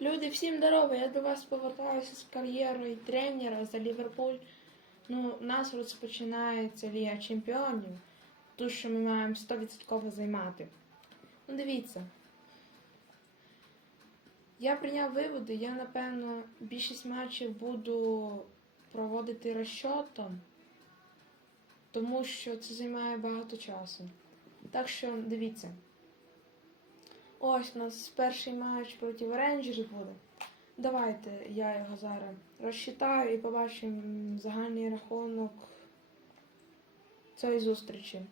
Люди, всім здорово! Я до вас повертаюся з кар'єрою тренера за Ліверпуль. Ну, у нас розпочинається Ліга Чемпіонів, ту, що ми маємо 100% займати. Ну, дивіться. Я прийняв виводи, я, напевно, більшість матчів буду проводити розчотом, тому що це займає багато часу. Так що дивіться. Ось у нас перший матч проти Рейнджерс буде. Давайте я його зараз розчитаю і побачимо загальний рахунок цієї зустрічі.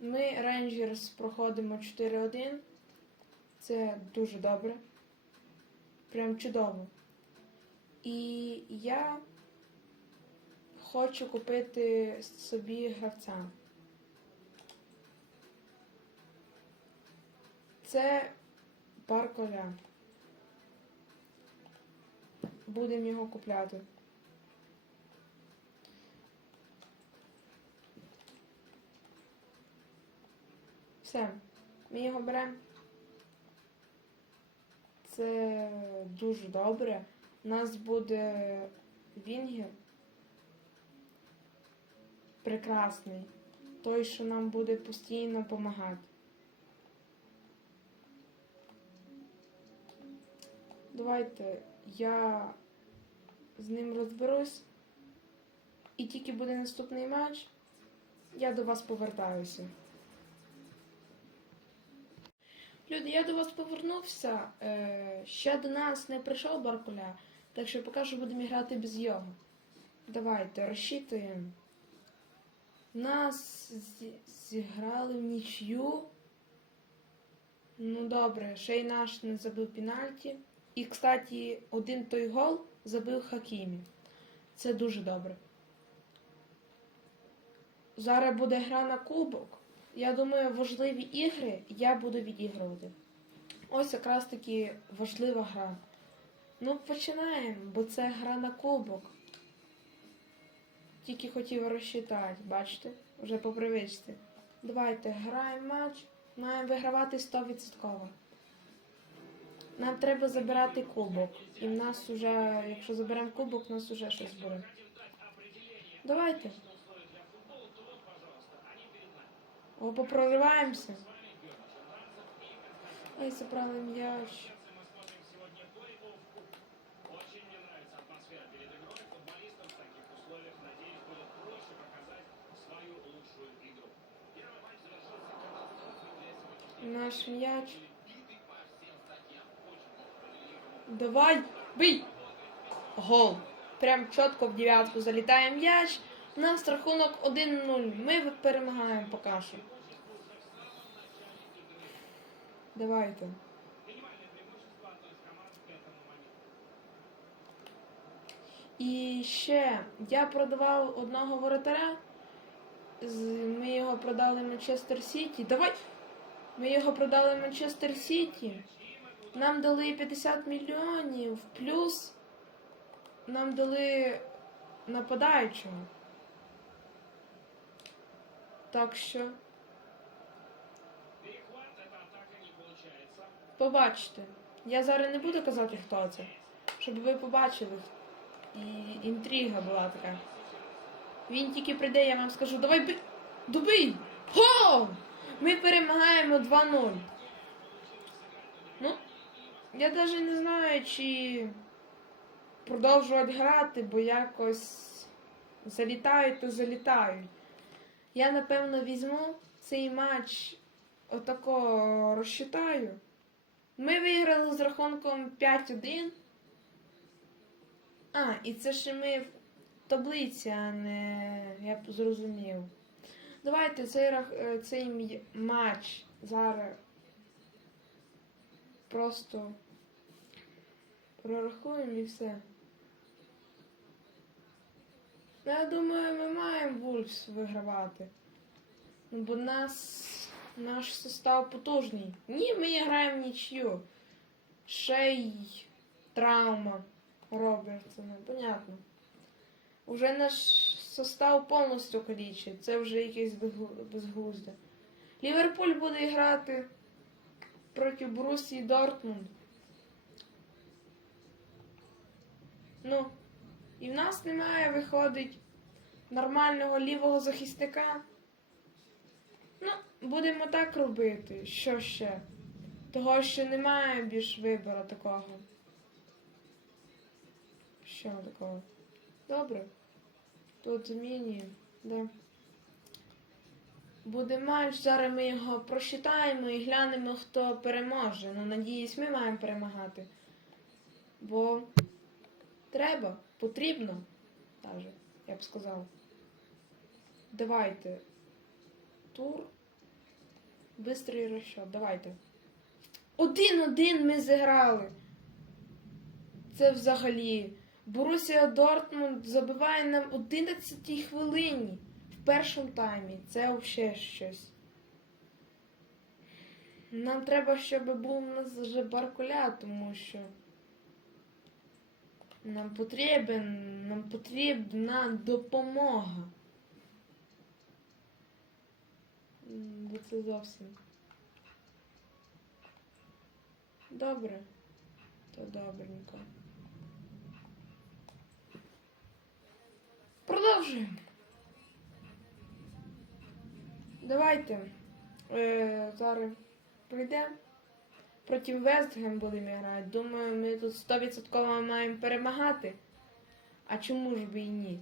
Ми Рейнджерс проходимо 4-1. Це дуже добре. Прям чудово. І я хочу купити собі гравця. Це парколя. Будемо його купляти. Все, ми його беремо. Це дуже добре. У нас буде Вінгер. Прекрасний. Той, що нам буде постійно допомагати. Давайте я з ним розберусь. І тільки буде наступний матч, я до вас повертаюся. Люди, я до вас повернувся. Е, ще до нас не прийшов Баркуля, так що поки що будемо грати без його. Давайте, розчитуємо. Нас зіграли в нічю. Ну добре, ще й наш не забив пенальті. І, кстати, один той гол забив Хакімі. Це дуже добре. Зараз буде гра на кубок. Я думаю, важливі ігри я буду відігрувати. Ось якраз таки важлива гра. Ну, починаємо, бо це гра на кубок. Тільки хотів розчитати, бачите? Вже по привичці. Давайте граємо матч. Маємо вигравати 100%. Нам треба забирати кубок. І в нас уже, якщо заберемо кубок, у нас уже щось буде. Давайте. О, попрориваємося. Ой, забрали м'яч. Очень мне Давай, бий! Гол. Прям чітко в дев'ятку залітає м'яч. У нас рахунок 1-0. Ми перемагаємо поки що. Давайте. І ще я продавав одного воротаря. Ми його продали Манчестер Сіті. Давай! Ми його продали Манчестер Сіті. Нам дали 50 мільйонів, плюс нам дали нападаючого. Так що побачите. Я зараз не буду казати, хто це, щоб ви побачили. І інтрига була така. Він тільки прийде, я вам скажу, давай би... добий! Гол! Ми перемагаємо 2-0. Я навіть не знаю, чи продовжувати грати, бо якось залітають, то залітають. Я, напевно, візьму цей матч отако розчитаю. Ми виграли з рахунком 5-1. А, і це ще ми в таблиці, а не я б зрозумів. Давайте цей, е, цей матч зараз просто прорахуємо і все. Ну, Я думаю, ми маємо Вульфс вигравати. Ну, бо нас наш состав потужний. Ні, ми граємо нічю. Ще й травма Робертсона, понятно. Уже наш состав повністю калічить. Це вже якесь безглу- безглуздя. Ліверпуль буде грати проти Борусії Дортмунд. Ну, і в нас немає, виходить, нормального лівого захисника. Ну, будемо так робити. Що ще? Того, що немає більш вибору такого. Що такого? Добре. Тут змінюємо. Да. Буде матч, зараз ми його прочитаємо і глянемо, хто переможе. Ну, надіюсь, ми маємо перемагати. Бо треба, потрібно, даже, я б сказав. Давайте. Тур. Бистрий розчет. Давайте. Один-один ми зіграли. Це взагалі. Борусія Дортмунд забиває нам 11 хвилині в першому таймі. Це взагалі щось. Нам треба, щоб був у нас вже Баркуля, тому що нам потрібен, нам потрібна допомога. Бо це зовсім. Добре. То добренько. Продовжуємо. Давайте. Е, зараз прийдемо. Проти Вестгем будемо грати. Думаю, ми тут 100% маємо перемагати. А чому ж би і ні?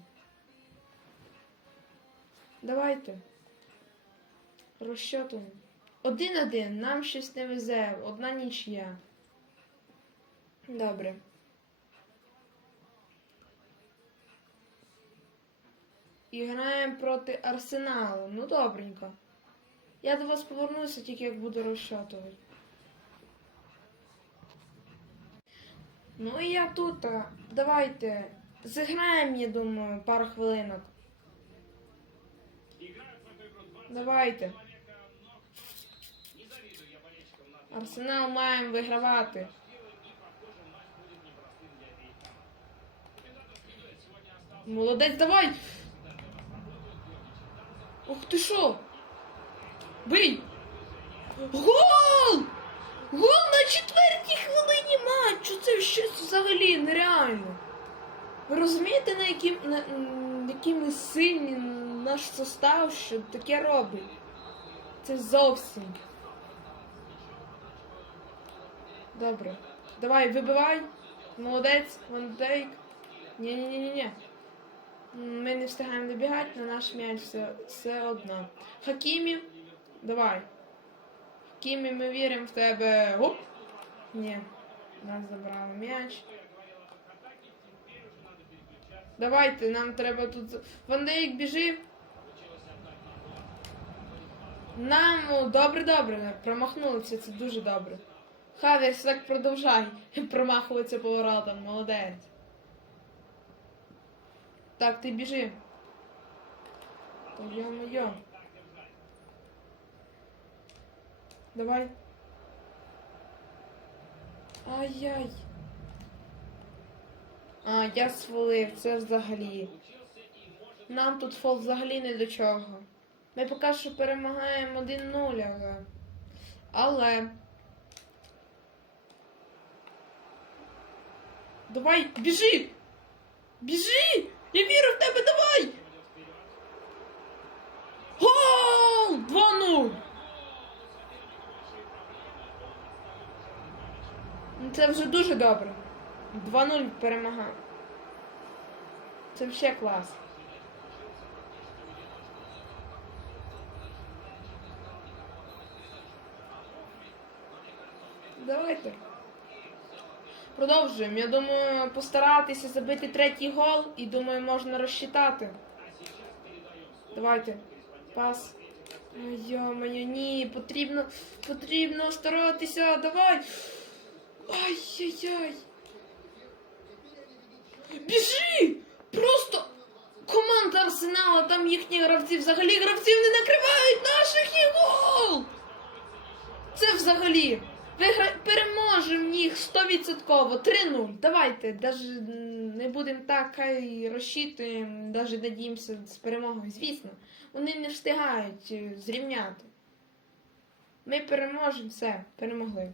Давайте. Розчотуємо. Один-один. Нам щось не везе. Одна нічия. Добре. І граємо проти Арсеналу. Ну, добренько. Я до вас повернуся, тільки як буду розчотувати. Ну і я тут. Давайте. Зіграємо, я думаю, пару хвилинок. Играют в эту игру 20 Давайте. Арсенал маємо вигравати. Молодець, давай! Ух ти що? Бий! Гол! Гол на четвертій матчу! Це щось взагалі нереально. Ви розумієте, на яким, на, який ми сильні наш состав, що таке робить? Це зовсім. Добре. Давай, вибивай. Молодець, Ван Дейк. Ні-ні-ні-ні. Ми не встигаємо добігати на наш м'яч все, все одно. Хакімі, давай. Хакімі, ми віримо в тебе. Гоп. Ні. Нас забрали м'яч. Давайте, нам треба тут. Ван біжи. Нам добре, добре. Промахнулися, це дуже добре. Хаверс, так продовжай. По воротам, молодець. Так, ти біжи. Та йо-моє. Давай. Ай-яй. А, я свалив, це взагалі. Нам тут фол взагалі не до чого. Ми поки що перемагаємо 1-0, але. Але. Давай, біжи! Біжи! Я вірю в тебе, давай! Гол! 2-0! Ну, Це вже дуже добре. 2-0 перемагав. Це ще клас. Давайте. Продовжуємо. Я думаю, постаратися забити третій гол і думаю, можна розчитати. Давайте. Пас. Ой, Йо-моє, ні, потрібно, потрібно старатися, давай. Ай-яй-яй. Біжи! Просто команда Арсенала, там їхні гравці взагалі гравців не накривають наших і гол! Це взагалі. Вигра... Переможемо їх 100%. 3-0. Давайте, даже не будемо так хай розчитуємо, даже надіємося з перемогою. Звісно, вони не встигають е, зрівняти. Ми переможемо, все, перемогли.